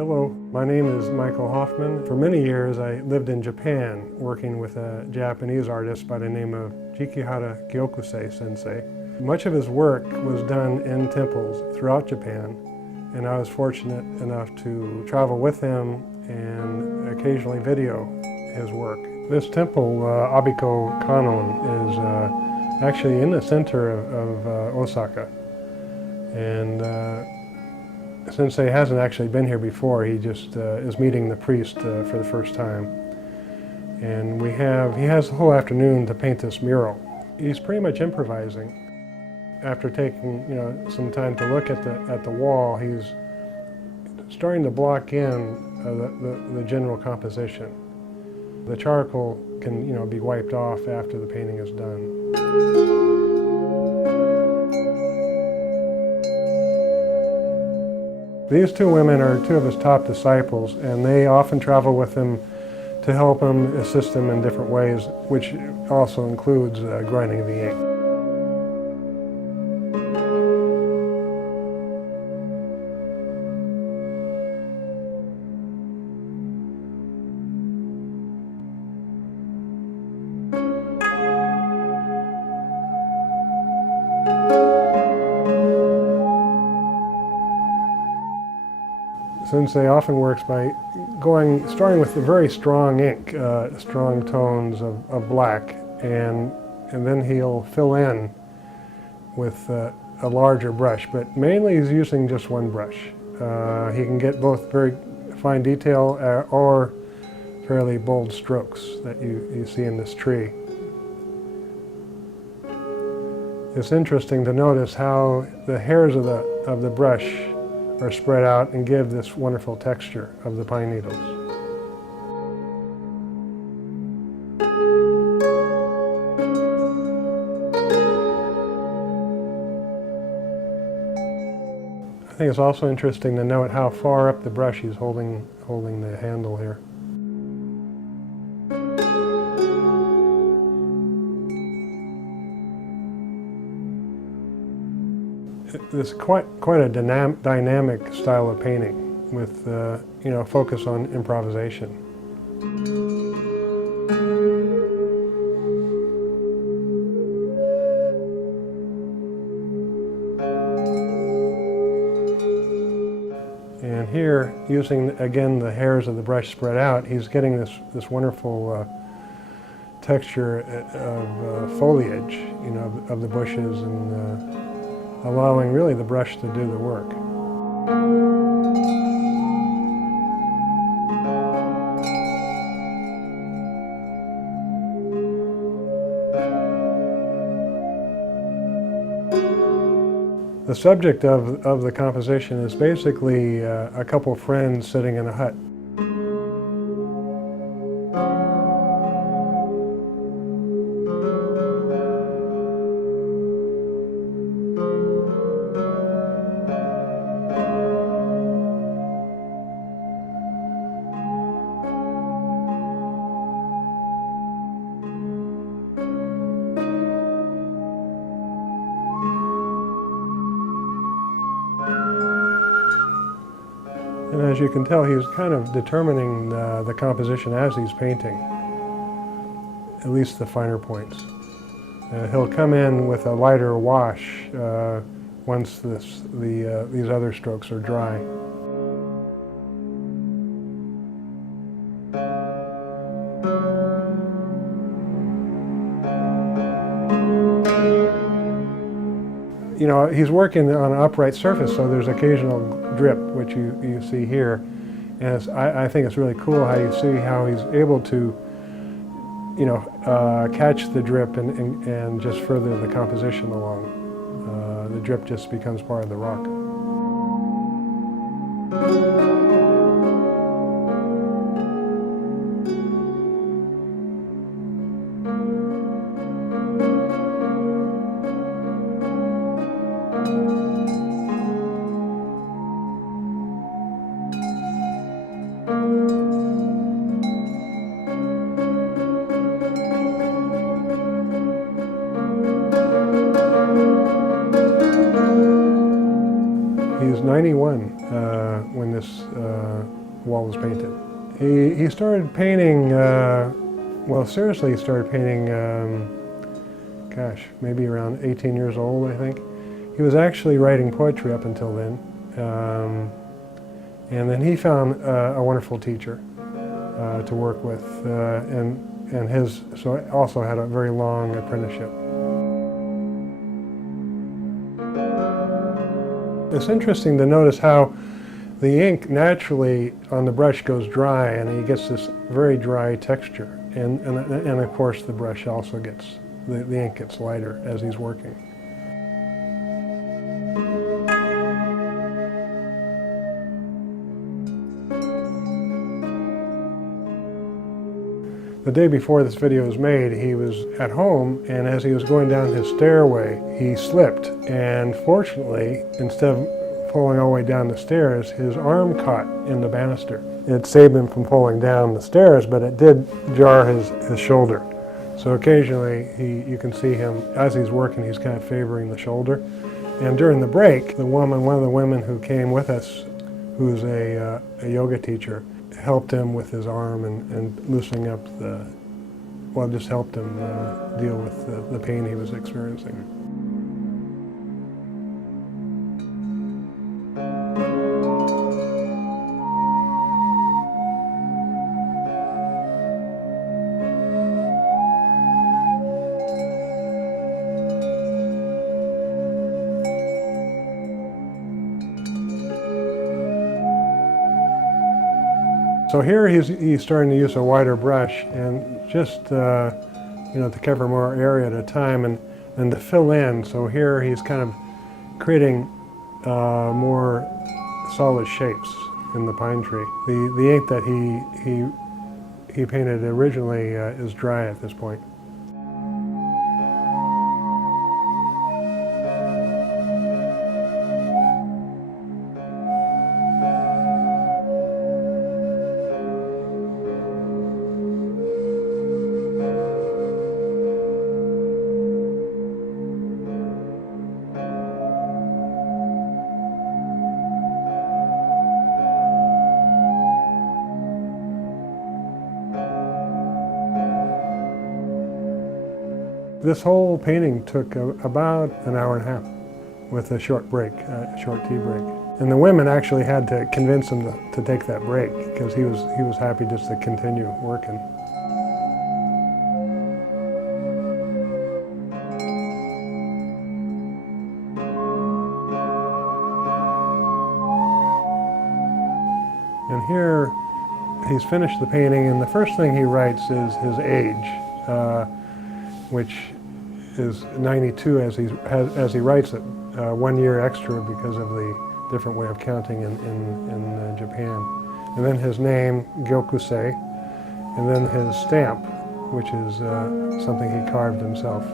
Hello, my name is Michael Hofmann. For many years I lived in Japan working with a Japanese artist by the name of Jikihara Gyokusei Sensei. Much of his work was done in temples throughout Japan, and I was fortunate enough to travel with him and occasionally video his work. This temple, Abiko Kanon, is actually in the center of Osaka. And Sensei hasn't actually been here before. He just is meeting the priest for the first time. And he has the whole afternoon to paint this mural. He's pretty much improvising. After taking some time to look at the wall, he's starting to block in the general composition. The charcoal can be wiped off after the painting is done. These two women are two of his top disciples, and they often travel with him to help him, assist him in different ways, which also includes grinding the ink. Sensei often works by starting with a very strong ink, strong tones of black, and then he'll fill in with a larger brush, but mainly he's using just one brush. He can get both very fine detail or fairly bold strokes that you see in this tree. It's interesting to notice how the hairs of the brush are spread out and give this wonderful texture of the pine needles. I think it's also interesting to note how far up the brush he's holding the handle here. It's quite a dynamic style of painting with focus on improvisation. And here, using again the hairs of the brush spread out, he's getting this wonderful texture of foliage, of the bushes, and allowing really the brush to do the work. The subject of the composition is basically a couple friends sitting in a hut. And as you can tell, he's kind of determining the composition as he's painting, at least the finer points. He'll come in with a lighter wash once these other strokes are dry. He's working on an upright surface, so there's occasional drip, which you see here. And I think it's really cool how you see how he's able to, catch the drip and just further the composition along. The drip just becomes part of the rock. He's 91 when this wall was painted. He started painting, well, seriously, he started painting, gosh, maybe around 18 years old, I think. He was actually writing poetry up until then. And then he found a wonderful teacher to work with, so also had a very long apprenticeship. It's interesting to notice how the ink naturally on the brush goes dry, and he gets this very dry texture. And of course the brush also gets, the ink gets lighter as he's working. The day before this video was made, he was at home, and as he was going down his stairway, he slipped. And fortunately, instead of falling all the way down the stairs, his arm caught in the banister. It saved him from falling down the stairs, but it did jar his shoulder. So occasionally, you can see him, as he's working, he's kind of favoring the shoulder. And during the break, one of the women who came with us, who's a yoga teacher, helped him with his arm and loosening up just helped him deal with the pain he was experiencing. So here he's starting to use a wider brush, and just to cover more area at a time and to fill in. So here he's kind of creating more solid shapes in the pine tree. The ink that he painted originally is dry at this point. This whole painting took about an hour and a half with a short break, a short tea break. And the women actually had to convince him to take that break because he was happy just to continue working. And here he's finished the painting, and the first thing he writes is his age, which is 92 as he writes it, 1 year extra because of the different way of counting in Japan. And then his name, Gyokusei, and then his stamp, which is something he carved himself.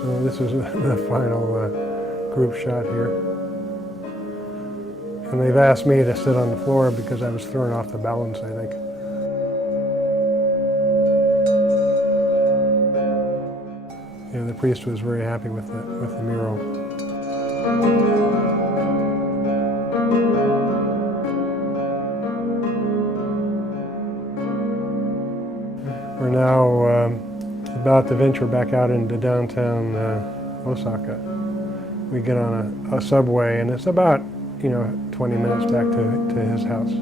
So this is the final group shot here. And they've asked me to sit on the floor because I was thrown off the balance, I think. Yeah, the priest was very happy with the mural. We're now about to venture back out into downtown Osaka. We get on a subway, and it's about 20 minutes back to his house.